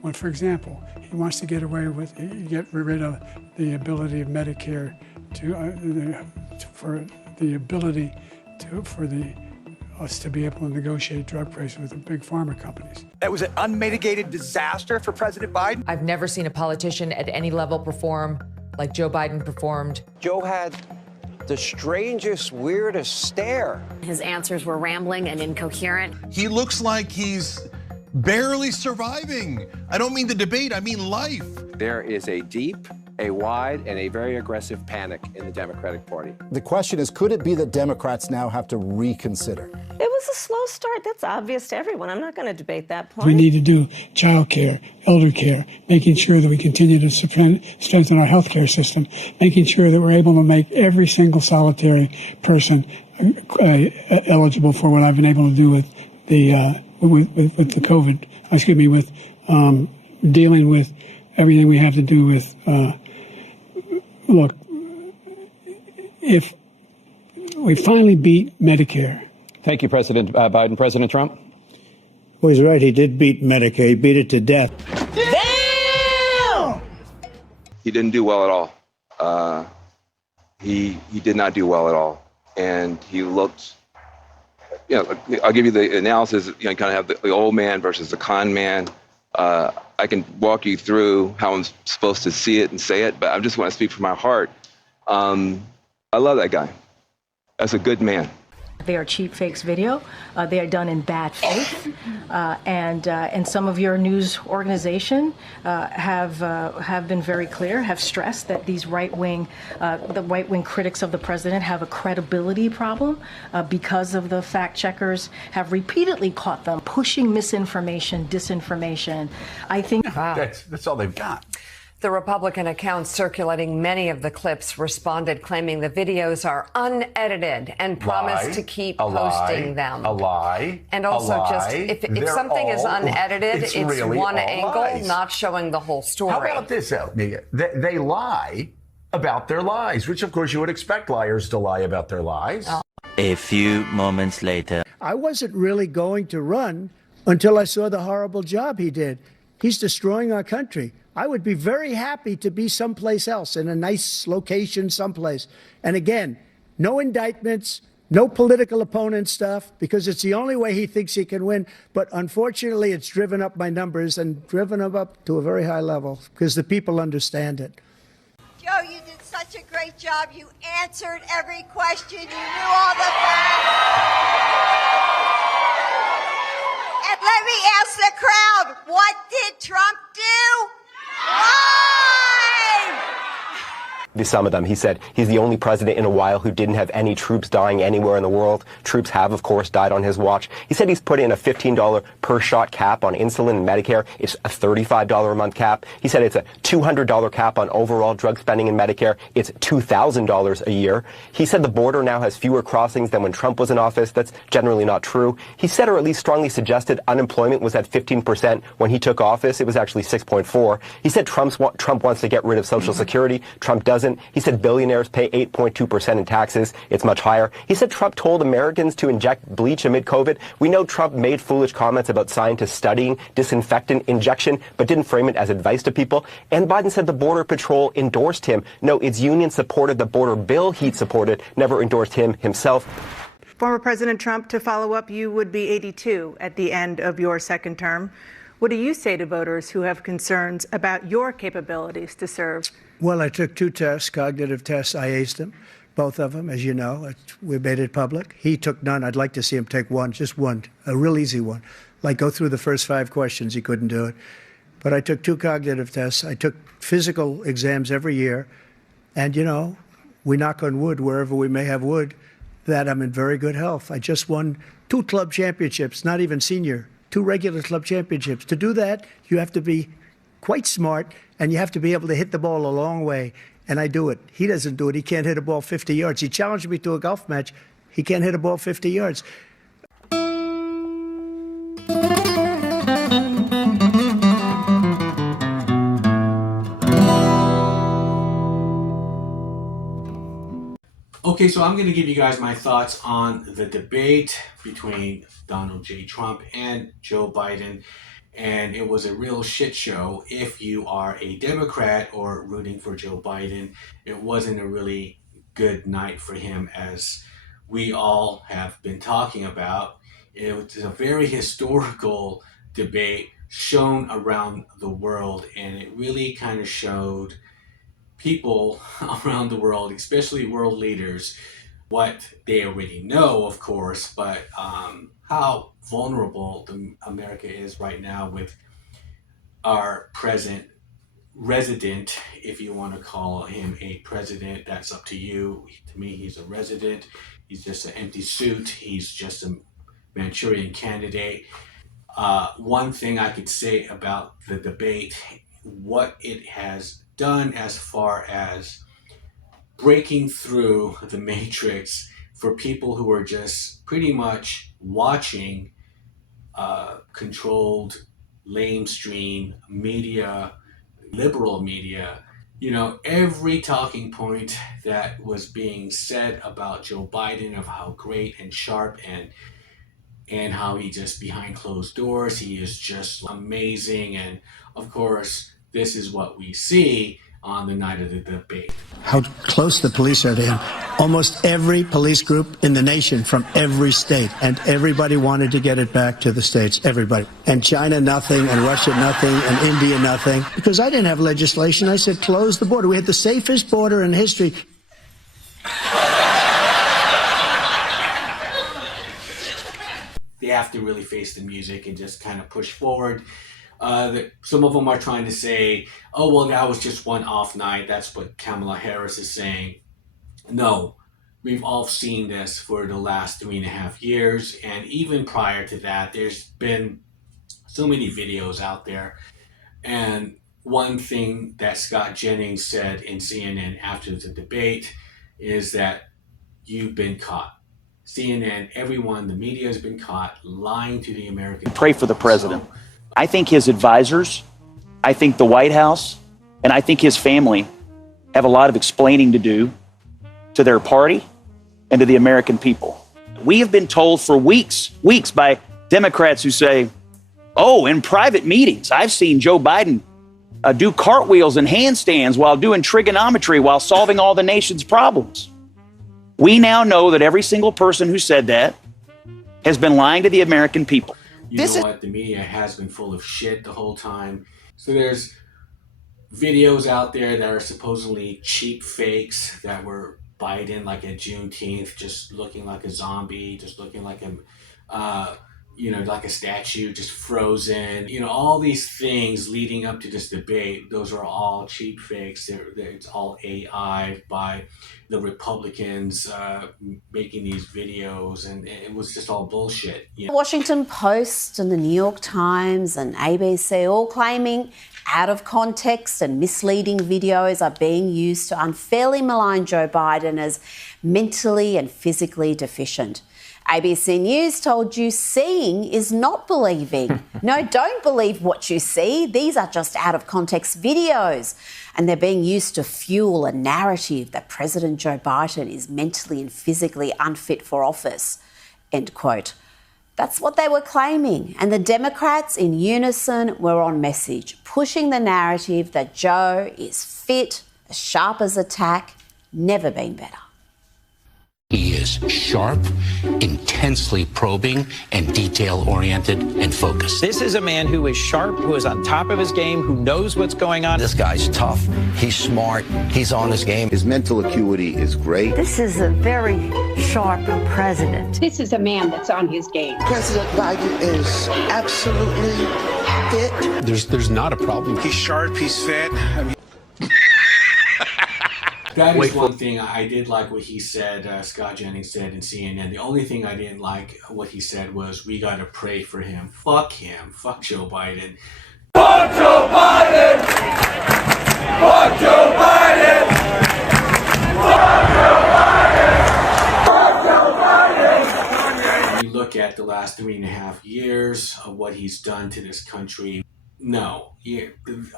When, for example, he wants to get rid of the ability of Medicare for us to be able to negotiate drug prices with the big pharma companies. That was an unmitigated disaster for President Biden. I've never seen a politician at any level perform like Joe Biden performed. Joe had the strangest, weirdest stare. His answers were rambling and incoherent. He looks like he's barely surviving. I don't mean the debate, I mean life. There is a deep, a wide, and a very aggressive panic in the Democratic Party. The question is, could it be that Democrats now have to reconsider? It was a slow start. That's obvious to everyone. I'm not going to debate that point. We need to do child care, elder care, making sure that we continue to strengthen our health care system, making sure that we're able to make every single solitary person eligible for what I've been able to do with the with dealing with everything we have to do with. Look, if we finally beat Medicare. Thank you, President Biden. President Trump? Well, he's right. He did beat Medicare. He beat it to death. Damn! He didn't do well at all. He did not do well at all. And he looked, I'll give you the analysis, kind of have the old man versus the con man. I can walk you through how I'm supposed to see it and say it, but I just want to speak from my heart. I love that guy. That's a good man. They are cheap fakes video. They are done in bad faith, and some of your news organization have been very clear, have stressed that these the right wing critics of the president have a credibility problem because of the fact checkers have repeatedly caught them pushing misinformation, disinformation. I think that's all they've got. The Republican accounts circulating many of the clips responded, claiming the videos are unedited and promised to keep posting them. A lie. And also just, if something is unedited, it's really one angle, lies. Not showing the whole story. How about this, Mia? They lie about their lies, which of course you would expect liars to lie about their lies. A few moments later. I wasn't really going to run until I saw the horrible job he did. He's destroying our country. I would be very happy to be someplace else, in a nice location someplace. And again, no indictments, no political opponent stuff, because it's the only way he thinks he can win. But unfortunately, it's driven up my numbers and driven them up to a very high level because the people understand it. Joe, you did such a great job. You answered every question. You knew all the facts. And let me ask the crowd, what did Trump do? Some of them. He said he's the only president in a while who didn't have any troops dying anywhere in the world. Troops have, of course, died on his watch. He said he's put in a $15 per shot cap on insulin and Medicare. It's a $35 a month cap. He said it's a $200 cap on overall drug spending in Medicare. It's $2,000 a year. He said the border now has fewer crossings than when Trump was in office. That's generally not true. He said, or at least strongly suggested, unemployment was at 15% when he took office. It was actually 6.4. He said Trump wants to get rid of Social Security. Trump doesn't. He said billionaires pay 8.2% in taxes. It's much higher. He said Trump told Americans to inject bleach amid COVID. We know Trump made foolish comments about scientists studying disinfectant injection, but didn't frame it as advice to people. And Biden said the Border Patrol endorsed him. No, its union supported the border bill he'd supported, never endorsed him himself. Former President Trump, to follow up, you would be 82 at the end of your second term. What do you say to voters who have concerns about your capabilities to serve? Well, I took 2 tests, cognitive tests. I aced them, both of them, as you know. We made it public. He took none. I'd like to see him take one, just one, a real easy one. Like go through the first 5 questions. He couldn't do it. But I took 2 cognitive tests. I took physical exams every year. And, we knock on wood wherever we may have wood, that I'm in very good health. I just won 2 club championships, not even senior, 2 regular club championships. To do that, you have to be quite smart, and you have to be able to hit the ball a long way, and I do it. He doesn't do it. He can't hit a ball 50 yards. He challenged me to a golf match. He can't hit a ball 50 yards. Okay, so I'm going to give you guys my thoughts on the debate between Donald J. Trump and Joe Biden. and it was a real shit show. If you are a Democrat or rooting for Joe Biden, it wasn't a really good night for him, as we all have been talking about. It was a very historical debate shown around the world, and it really kind of showed people around the world, especially world leaders, what they already know, of course, but how vulnerable America is right now with our present resident, if you want to call him a president. That's up to you. To me, he's a resident. He's just an empty suit. He's just a Manchurian candidate. One thing I could say about the debate, what it has done as far as breaking through the matrix for people who are just pretty much watching controlled lamestream media, liberal media. You know, every talking point that was being said about Joe Biden, of how great and sharp and how he just behind closed doors, he is just amazing. And of course, this is what we see on the night of the debate. How close the police are to him. Almost every police group in the nation from every state, and everybody wanted to get it back to the states, everybody. And China, nothing, and Russia, nothing, and India, nothing. Because I didn't have legislation. I said, close the border. We had the safest border in history. They have to really face the music and just kind of push forward. Some of them are trying to say, oh, well, that was just one off night. That's what Kamala Harris is saying. No, we've all seen this for the last 3.5 years. And even prior to that, there's been so many videos out there. And one thing that Scott Jennings said in CNN after the debate is that you've been caught. CNN, everyone, the media has been caught lying to the American. Pray for the president. I think his advisors, I think the White House, and I think his family have a lot of explaining to do to their party and to the American people. We have been told for weeks by Democrats who say, oh, in private meetings, I've seen Joe Biden do cartwheels and handstands while doing trigonometry while solving all the nation's problems. We now know that every single person who said that has been lying to the American people. You know what? The media has been full of shit the whole time. So there's videos out there that are supposedly cheap fakes that were Biden, like at Juneteenth, just looking like a zombie, just looking like like a statue, just frozen. You know, all these things leading up to this debate, those are all cheap fakes. It's all AI by the Republicans making these videos, and it was just all bullshit. The Washington Post and the New York Times and ABC all claiming out of context and misleading videos are being used to unfairly malign Joe Biden as mentally and physically deficient. ABC News told you seeing is not believing. No, don't believe what you see. These are just out of context videos. And they're being used to fuel a narrative that President Joe Biden is mentally and physically unfit for office. End quote. That's what they were claiming. And the Democrats in unison were on message, pushing the narrative that Joe is fit, as sharp as a tack, never been better. He is sharp, intensely probing, and detail-oriented and focused. This is a man who is sharp, who is on top of his game, who knows what's going on. This guy's tough. He's smart. He's on his game. His mental acuity is great. This is a very sharp president. This is a man that's on his game. President Biden is absolutely fit. There's not a problem. He's sharp. He's fit. That is one thing I did like what he said, Scott Jennings said in CNN. The only thing I didn't like what he said was, we got to pray for him. Fuck him. Fuck Joe Biden. Fuck Joe Biden! Fuck Joe Biden! Fuck Joe Biden! Fuck Joe Biden! You look at the last 3.5 years of what he's done to this country. No,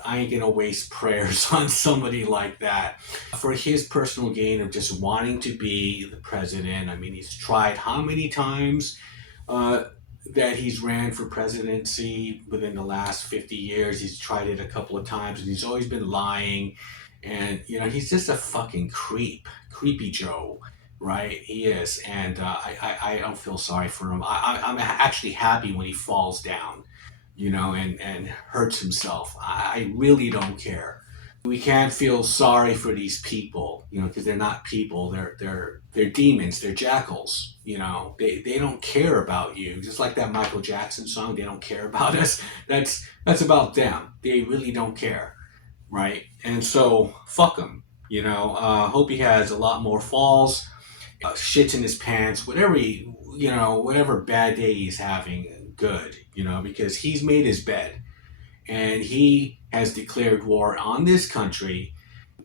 I ain't gonna waste prayers on somebody like that. For his personal gain of just wanting to be the president, I mean, he's tried how many times? that he's ran for presidency within the last 50 years. He's tried it a couple of times and he's always been lying. And, he's just a fucking creepy Joe, right? He is. And I don't feel sorry for him. I'm actually happy when he falls down, and hurts himself. I really don't care. We can't feel sorry for these people, because they're not people. They're demons. They're jackals. They don't care about you. Just like that Michael Jackson song, they don't care about us. That's about them. They really don't care, right? And so fuck them. Hope he has a lot more falls, shits in his pants, whatever bad day he's having. Good, because he's made his bed. And he has declared war on this country,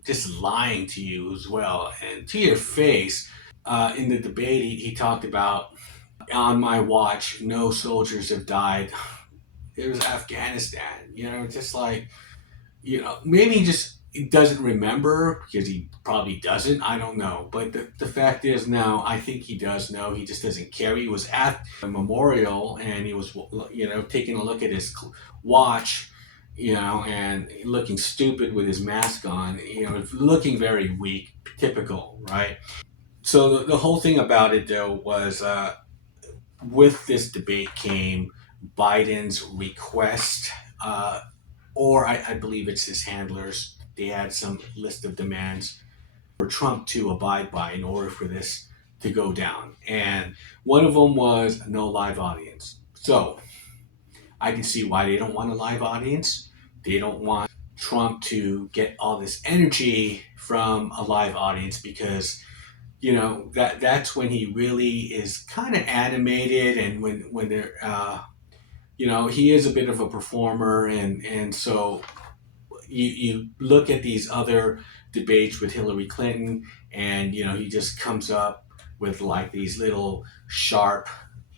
just lying to you as well, and to your face. In the debate, he talked about, on my watch, no soldiers have died. It was Afghanistan, just like, maybe he just doesn't remember because he probably doesn't. I don't know. But the fact is, now I think he does know. He just doesn't care. He was at a memorial and he was, taking a look at his watch, and looking stupid with his mask on, looking very weak, typical, right? So the whole thing about it, though, was with this debate came Biden's request, or I believe it's his handlers. They had some list of demands for Trump to abide by in order for this to go down. And one of them was no live audience. So I can see why they don't want a live audience. They don't want Trump to get all this energy from a live audience because, that's when he really is kind of animated, and when they're, he is a bit of a performer, and so you look at these other debates with Hillary Clinton, and he just comes up with like these little sharp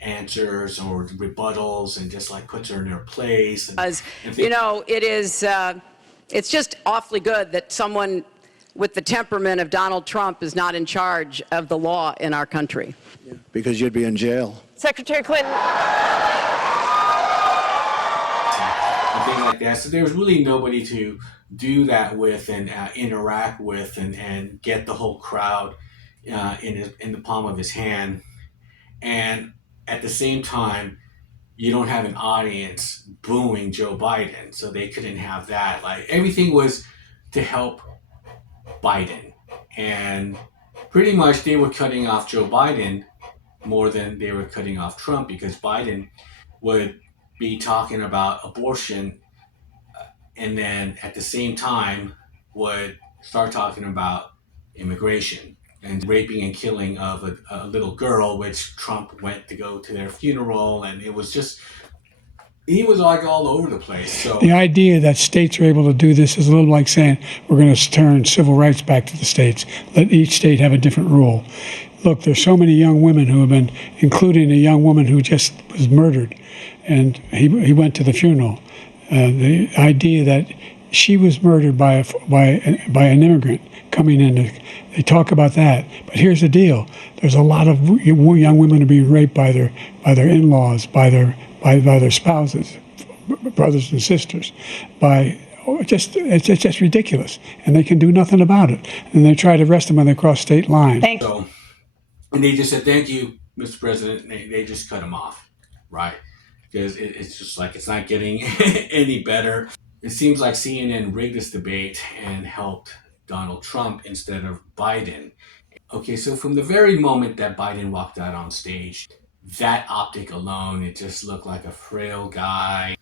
answers or rebuttals and just like puts her in her place. It's just awfully good that someone with the temperament of Donald Trump is not in charge of the law in our country. Yeah, because you'd be in jail. Secretary Clinton. Thing like that. So there's really nobody to do that with and interact with and get the whole crowd in the palm of his hand. And at the same time, you don't have an audience booing Joe Biden, so they couldn't have that. Like everything was to help Biden, and pretty much they were cutting off Joe Biden more than they were cutting off Trump, because Biden would be talking about abortion and then at the same time would start talking about immigration and raping and killing of a little girl, which Trump went to go to their funeral, and it was just, he was like all over the place. So the idea that states are able to do this is a little like saying we're going to turn civil rights back to the states, let each state have a different rule. Look, there's so many young women who have been, including a young woman who just was murdered, and he went to the funeral. The idea that she was murdered by an immigrant coming in, they talk about that. But here's the deal: there's a lot of young women who are being raped by their in-laws, by their spouses, brothers and sisters, it's just ridiculous, and they can do nothing about it. And they try to arrest them when they cross state lines. So, and they just said, "Thank you, Mr. President." They just cut him off, right? Because it's just like it's not getting any better. It seems like CNN rigged this debate and helped Donald Trump instead of Biden. Okay, so from the very moment that Biden walked out on stage, that optic alone, it just looked like a frail guy.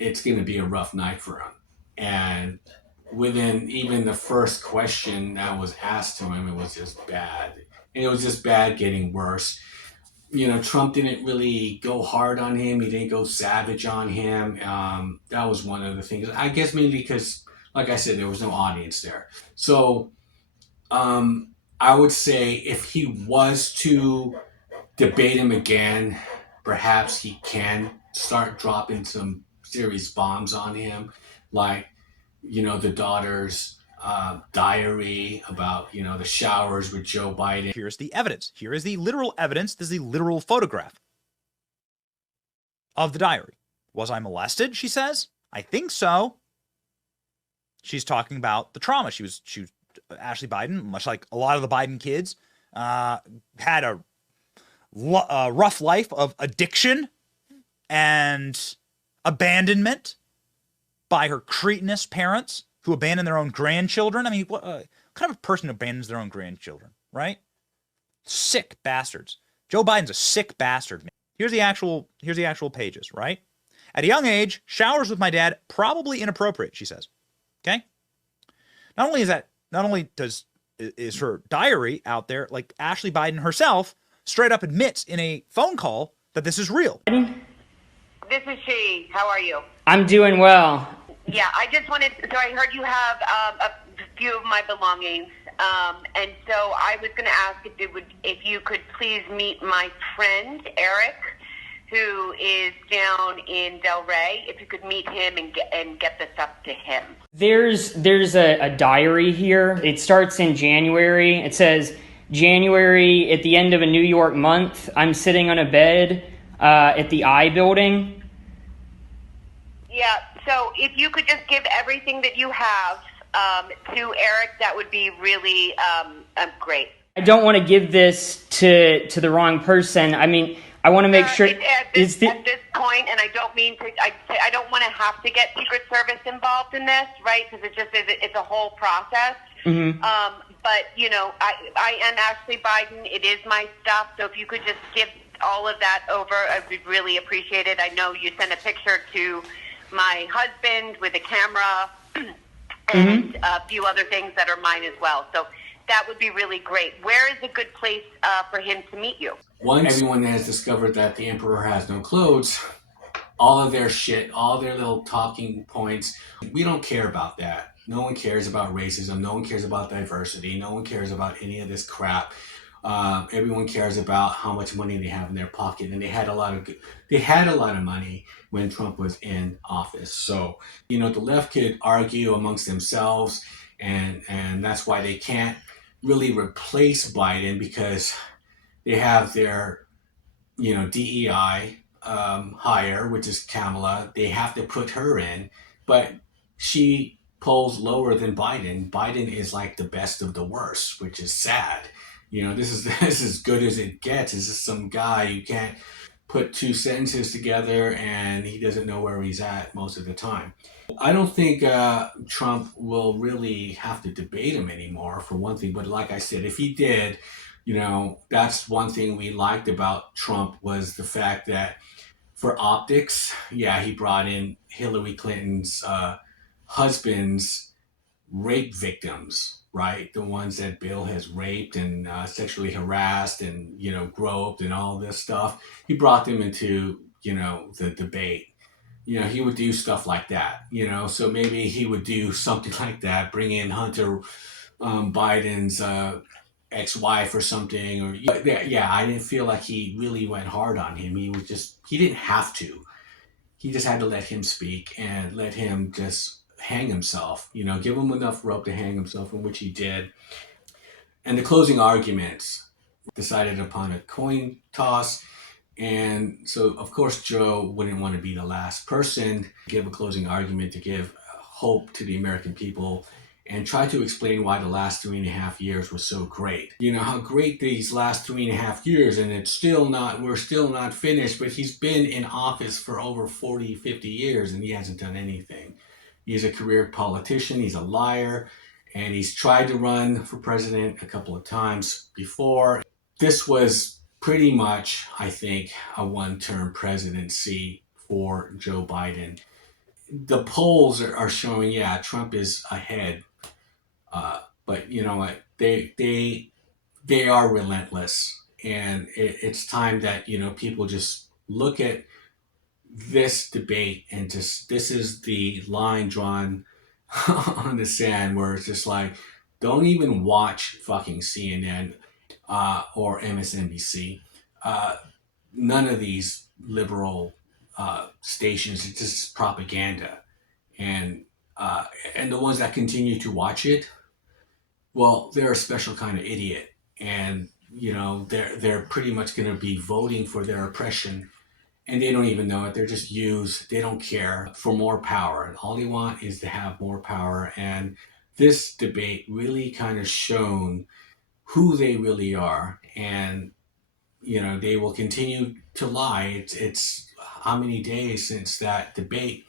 It's going to be a rough night for him. And within even the first question that was asked to him, it was just bad. And it was just bad getting worse. Trump didn't really go hard on him. He didn't go savage on him. That was one of the things. I guess maybe because, like I said, there was no audience there. So I would say if he was to debate him again, perhaps he can start dropping some serious bombs on him, like, the daughter's diary about, the showers with Joe Biden. Here's the evidence. Here is the literal evidence. This is the literal photograph. of the diary. Was I molested, she says? I think so. She's talking about the trauma. She was Ashley Biden, much like a lot of the Biden kids, had a rough life of addiction and abandonment by her cretinous parents who abandoned their own grandchildren. I mean, what kind of a person abandons their own grandchildren, right? Sick bastards. Joe Biden's a sick bastard, man. Here's the actual pages, right? At a young age, showers with my dad, probably inappropriate, she says. Okay? Not only is her diary out there, like Ashley Biden herself straight up admits in a phone call that this is real. This is she. How are you? I'm doing well. Yeah, I just wanted, so I heard you have a few of my belongings, and so I was going to ask if you could please meet my friend, Eric, who is down in Delray, if you could meet him and get this up to him. There's a diary here. It starts in January. It says, January at the end of a New York month, I'm sitting on a bed at the I building. Yeah, so if you could just give everything that you have to Eric, that would be really great. I don't want to give this to the wrong person. I mean, I want to make sure. At this point, and I don't mean to. I don't want to have to get Secret Service involved in this, right? Because it's a whole process. Mm-hmm. But you know, I am Ashley Biden. It is my stuff. So if you could just give all of that over, I would really appreciate it. I know you sent a picture to my husband with a camera and a few other things that are mine as well. So that would be really great. Where is a good place for him to meet you? Once everyone has discovered that the emperor has no clothes, all of their shit, all their little talking points, we don't care about that. No one cares about racism. No one cares about diversity. No one cares about any of this crap. Everyone cares about how much money they have in their pocket, and they had a lot of money when Trump was in office. So, you know, the left could argue amongst themselves, and that's why they can't really replace Biden, because they have their, you know, DEI hire, which is Kamala. They have to put her in, but she polls lower than Biden. Biden is like the best of the worst, which is sad. You know, this is as good as it gets. This is some guy you can't put two sentences together, and he doesn't know where he's at most of the time. I don't think Trump will really have to debate him anymore, for one thing. But like I said, if he did, you know, that's one thing we liked about Trump, was the fact that for optics, yeah, he brought in Hillary Clinton's husband's rape victims, right? The ones that Bill has raped and sexually harassed and, you know, groped and all this stuff. He brought them into, you know, the debate. You know, he would do stuff like that, you know, so maybe he would do something like that, bring in Hunter Biden's ex-wife or something, or yeah, I didn't feel like he really went hard on him. He didn't have to. He just had to let him speak and let him just hang himself, you know, give him enough rope to hang himself, in which he did. And the closing arguments decided upon a coin toss. And so, of course, Joe wouldn't want to be the last person to give a closing argument, to give hope to the American people, and try to explain why the last 3.5 years was so great. You know, how great these last 3.5 years, and we're still not finished, but he's been in office for over 40, 50 years, and he hasn't done anything. He's a career politician, he's a liar, and he's tried to run for president a couple of times before. This was pretty much, I think, a one-term presidency for Joe Biden. The polls are showing, yeah, Trump is ahead. But you know what? They are relentless, and it's time that, you know, people just look at this debate and just, this is the line drawn on the sand, where it's just like, don't even watch fucking CNN or MSNBC. None of these liberal stations. It's just propaganda, and the ones that continue to watch it, well, they're a special kind of idiot, and you know, they're pretty much going to be voting for their oppression and they don't even know it. They're just used. They don't care for more power. And all they want is to have more power. And this debate really kind of shown who they really are. And, you know, they will continue to lie. It's how many days since that debate?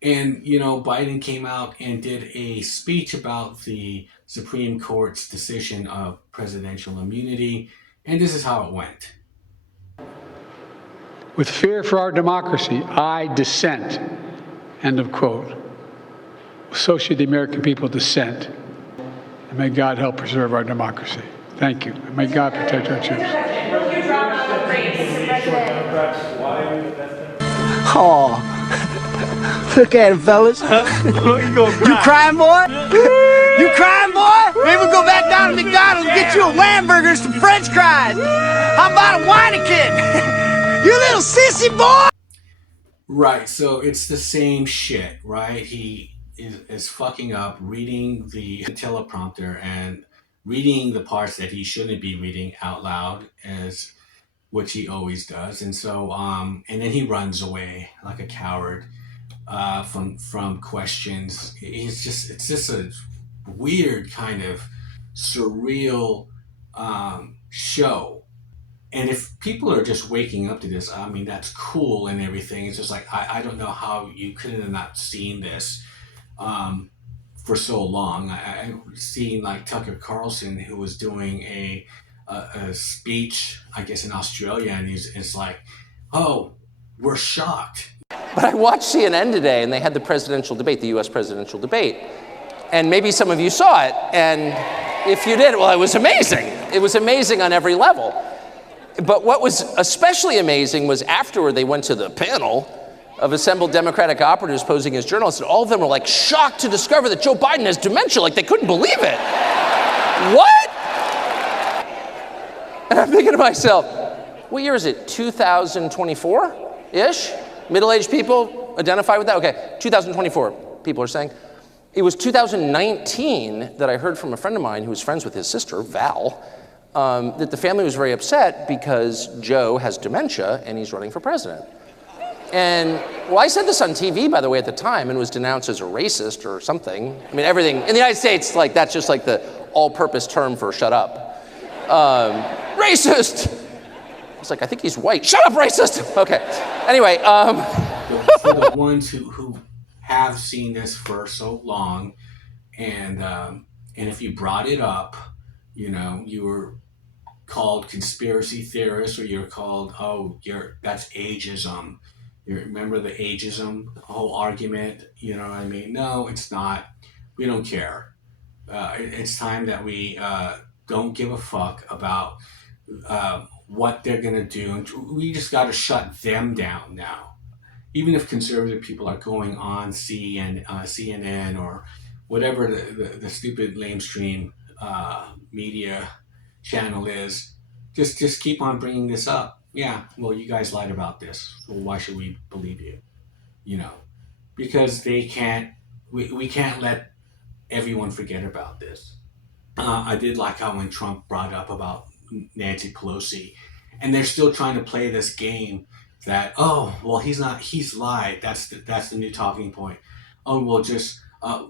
And, you know, Biden came out and did a speech about the Supreme Court's decision of presidential immunity. And this is how it went. With fear for our democracy, I dissent. End of quote. So should the American people dissent. And may God help preserve our democracy. Thank you. And may God protect our troops. Oh, look at him, fellas. You crying, boy? You crying, boy? Maybe we'll go back down to McDonald's and get you a Lamburger and some French fries. How about a Weineken? You little sissy boy! Right, so it's the same shit, right? He is fucking up, reading the teleprompter and reading the parts that he shouldn't be reading out loud, as which he always does. And so, and then he runs away like a coward from questions. It's just a weird kind of surreal show. And if people are just waking up to this, I mean, that's cool and everything. It's just like, I don't know how you couldn't have not seen this for so long. I've seen like Tucker Carlson, who was doing a speech, I guess, in Australia, and it's like, oh, we're shocked. But I watched CNN today, and they had the presidential debate, the U.S. presidential debate. And maybe some of you saw it, and if you did, well, it was amazing. It was amazing on every level. But what was especially amazing was afterward they went to the panel of assembled Democratic operatives posing as journalists, and all of them were like shocked to discover that Joe Biden has dementia, like they couldn't believe it. What? And I'm thinking to myself, what year is it, 2024-ish? Middle-aged people identify with that? Okay, 2024, people are saying. It was 2019 that I heard from a friend of mine who was friends with his sister, Val, that the family was very upset because Joe has dementia and he's running for president. And, well, I said this on TV, by the way, at the time, and was denounced as a racist or something. I mean, everything, in the United States, like, that's just like the all-purpose term for shut up. Racist! It's like, I think he's white. Shut up, racist! Okay, anyway. For the ones who have seen this for so long, and if you brought it up, you know, you were called conspiracy theorists, or you're called, oh, that's ageism. You remember the ageism whole argument? You know what I mean? No, it's not. We don't care. It's time that we don't give a fuck about what they're gonna do. We just got to shut them down now. Even if conservative people are going on CNN or whatever the stupid lamestream media channel is, just keep on bringing this up. Yeah, well, you guys lied about this. Well, why should we believe you? You know, because they can't. We can't let everyone forget about this. I did like how when Trump brought up about Nancy Pelosi, and they're still trying to play this game that, oh, well, he's lied. That's the new talking point. Oh, well, just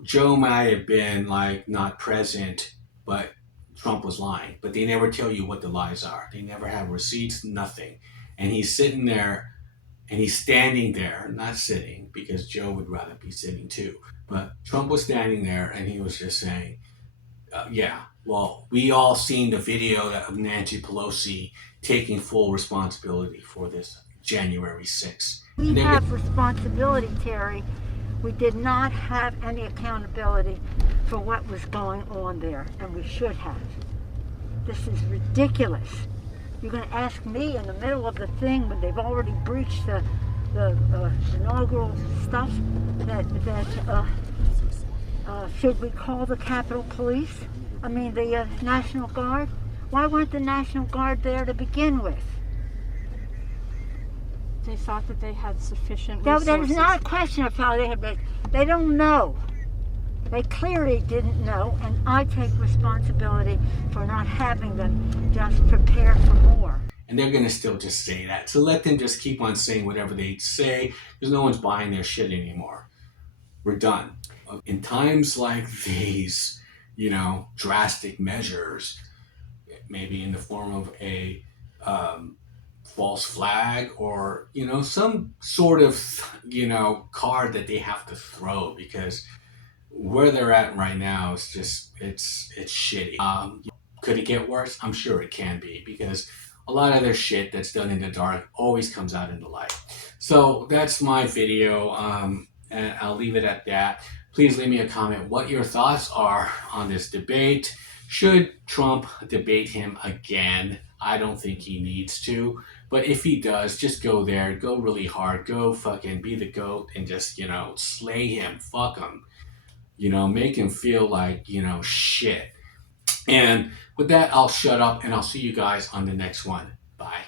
Joe might have been like not present, but Trump was lying. But they never tell you what the lies are. They never have receipts, nothing. And he's sitting there, and he's standing there, not sitting, because Joe would rather be sitting too. But Trump was standing there, and he was just saying, yeah, well, we all seen the video of Nancy Pelosi taking full responsibility for this January 6th. We have responsibility, Terry. We did not have any accountability for what was going on there, and we should have. This is ridiculous. You're going to ask me in the middle of the thing when they've already breached the inaugural stuff that should we call the Capitol Police? I mean, the National Guard? Why weren't the National Guard there to begin with? They thought that they had sufficient resources. That is not a question of how they had. They don't know. They clearly didn't know, and I take responsibility for not having them just prepare for more. And they're going to still just say that. So let them just keep on saying whatever they say, because no one's buying their shit anymore. We're done. In times like these, you know, drastic measures, maybe in the form of a false flag, or, you know, some sort of, you know, card that they have to throw, because where they're at right now is just, it's shitty. Could it get worse? I'm sure it can be, because a lot of their shit that's done in the dark always comes out in the light. So that's my video, and I'll leave it at that. Please leave me a comment what your thoughts are on this debate. Should Trump debate him again? I don't think he needs to. But if he does, just go there, go really hard, go fucking be the GOAT and just, you know, slay him, fuck him. You know, make him feel like, you know, shit. And with that, I'll shut up and I'll see you guys on the next one. Bye.